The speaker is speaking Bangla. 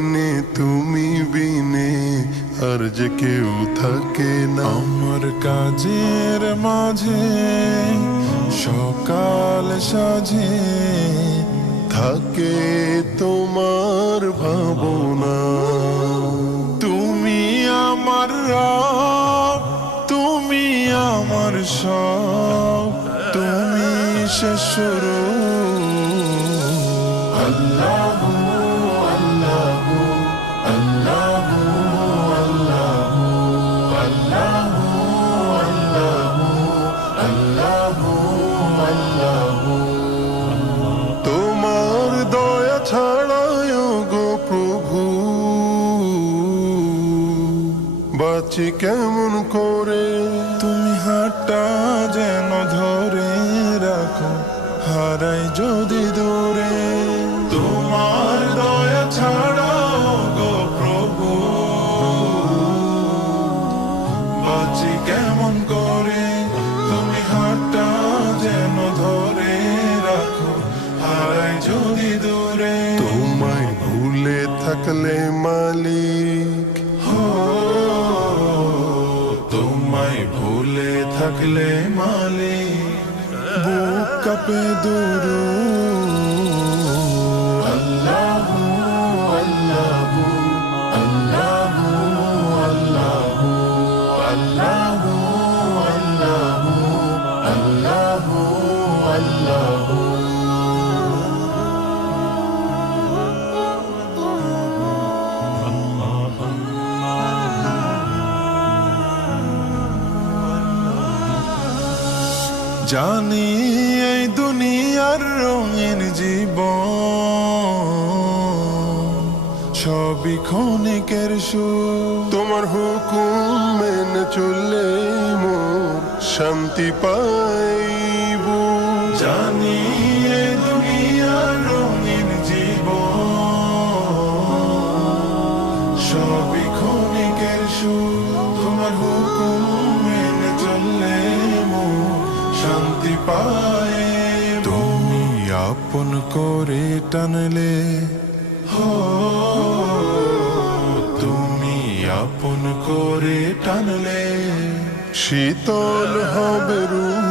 বিনে তুমি বিনে আর যে কেউ থাকে না। আমার কাজের মাঝে সকাল সাজে থাকে তোমার ভাবনা। তুমি আমার রব, তুমি আমার সব, তুমি শেষ শুরু। আল্লাহু আল্লাহু আল্লাহু আল্লাহু আল্লাহু আল্লাহু আল্লাহু। তোমার দয়া ছাড়ায় গো প্রভু বাঁচি কেমন করে। তুমি হাতটা যেন ধরে রাখো, হারাই যদি দূরে। তোমার দয়া ছাড়াও গো প্রভু বাঁচি কেমন করে। তুমি হাতটা যেন ধরে রাখো, হারাই যদি দূরে। তোমায় ভুলে থাকলে মালিক, তোমায় ভুলে থাকলে মালিক বুক কাঁপে দুরু। আল্লাহু আল্লাহু আল্লাহু আল্লাহু আল্লাহু আল্লাহু আল্লাহু আল্লাহু। জানি এই দুনিয়ার রঙিন জীবন সবই ক্ষণিকের সুখ। তোমার হুকুম মেনে চললে মোর শান্তি পাইব। জানি এই দুনিয়ার রঙিন জীবন সবই ক্ষণিকের সুখ। তোমার হুকুম মেনে চললে মোর শান্তি পায়। তুমি আপন করে টানলে, তুমি আপন করে টানলে শীতল হবে রূহ